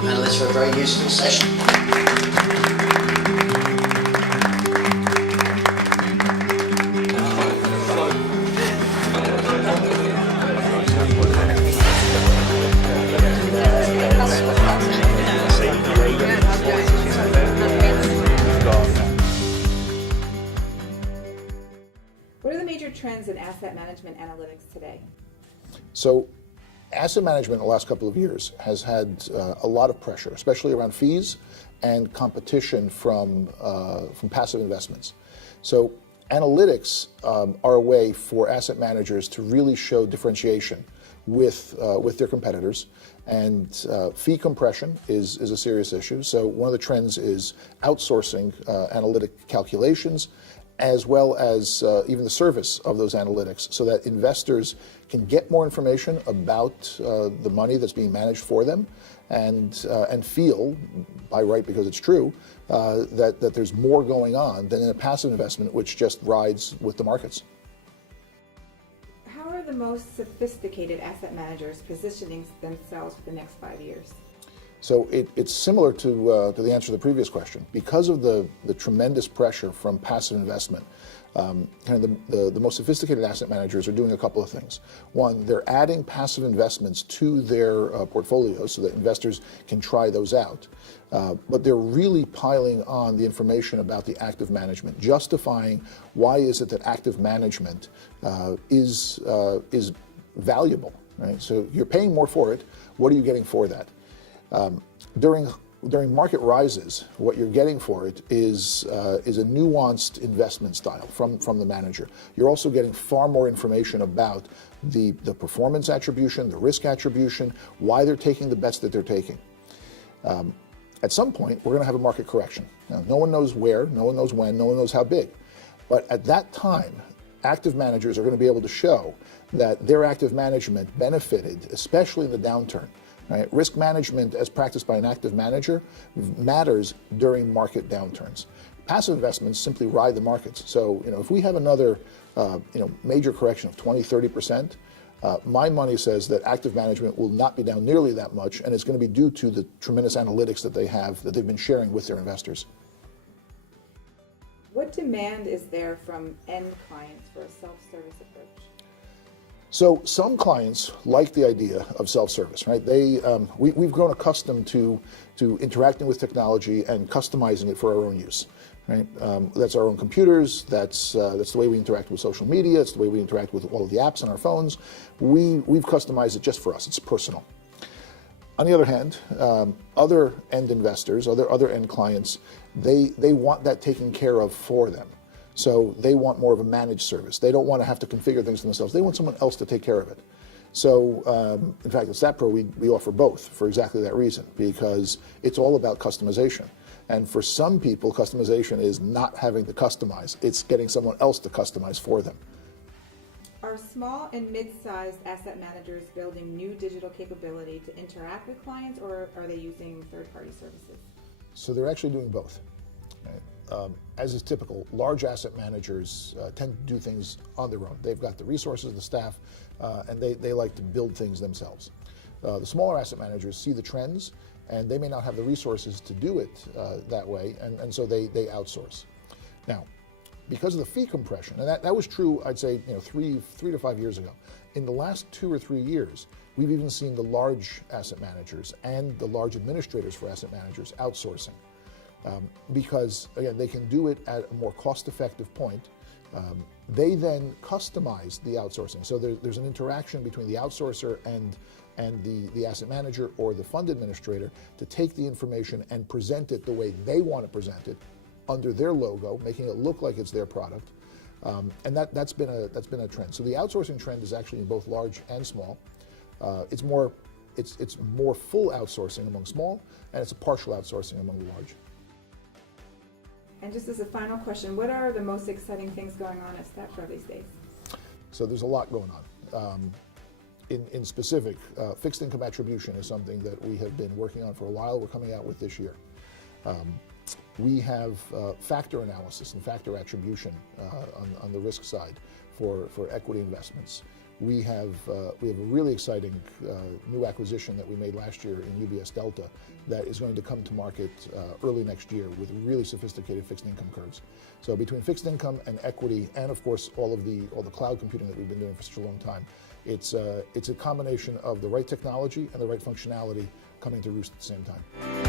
panelists for a very useful session. What are the major trends in asset management analytics today? So asset management in the last couple of years has had a lot of pressure, especially around fees and competition from passive investments. So analytics are a way for asset managers to really show differentiation with their competitors, and fee compression is a serious issue. So one of the trends is outsourcing analytic calculations, as well as even the service of those analytics, so that investors can get more information about the money that's being managed for them, and feel, by right because it's true, that there's more going on than in a passive investment which just rides with the markets. How are the most sophisticated asset managers positioning themselves for the next 5 years? So it's similar to the answer to the previous question. Because of the tremendous pressure from passive investment, kind of the most sophisticated asset managers are doing a couple of things. One, they're adding passive investments to their portfolios so that investors can try those out. But they're really piling on the information about the active management, justifying why is it that active management is valuable, right? So you're paying more for it. What are you getting for that? During market rises, what you're getting for it is a nuanced investment style from the manager. You're also getting far more information about the performance attribution, the risk attribution, why they're taking the bets that they're taking. At some point, we're going to have a market correction. Now, no one knows where, no one knows when, no one knows how big. But at that time, active managers are going to be able to show that their active management benefited, especially in the downturn. Right? Risk management as practiced by an active manager matters during market downturns. Passive investments simply ride the markets. So, if we have another major correction of 20–30%, my money says that active management will not be down nearly that much, and it's going to be due to the tremendous analytics that they've been sharing with their investors. What demand is there from end clients for a self-service approach? So some clients like the idea of self-service, right? We've grown accustomed to interacting with technology and customizing it for our own use, right? That's our own computers. That's the way we interact with social media. It's the way we interact with all of the apps on our phones. We've customized it just for us. It's personal. On the other hand, other end investors, other end clients, they want that taken care of for them. So they want more of a managed service. They don't want to have to configure things themselves. They want someone else to take care of it. So in fact, at StatPro, we offer both for exactly that reason, because it's all about customization. And for some people, customization is not having to customize. It's getting someone else to customize for them. Are small and mid-sized asset managers building new digital capability to interact with clients, or are they using third-party services? So they're actually doing both. Right? As is typical, large asset managers tend to do things on their own. They've got the resources, the staff, and they like to build things themselves. The smaller asset managers see the trends, and they may not have the resources to do it that way, and so they outsource. Now, because of the fee compression, and that was true, I'd say, 3 to 5 years ago. In the last 2 or 3 years, we've even seen the large asset managers and the large administrators for asset managers outsourcing. Because, again, they can do it at a more cost-effective point. They then customize the outsourcing. So there's an interaction between the outsourcer and the asset manager or the fund administrator to take the information and present it the way they want to present it, under their logo, making it look like it's their product. And that's been a trend. So the outsourcing trend is actually in both large and small. It's more full outsourcing among small, and it's a partial outsourcing among the large. And just as a final question, what are the most exciting things going on at StatPro these days? So there's a lot going on. In specific, fixed income attribution is something that we have been working on for a while. We're coming out with this year. We have factor analysis and factor attribution on the risk side for equity investments. we have a really exciting new acquisition that we made last year in UBS Delta that is going to come to market early next year with really sophisticated fixed income curves. So between fixed income and equity, and of course all the cloud computing that we've been doing for such a long time, it's a combination of the right technology and the right functionality coming to roost at the same time.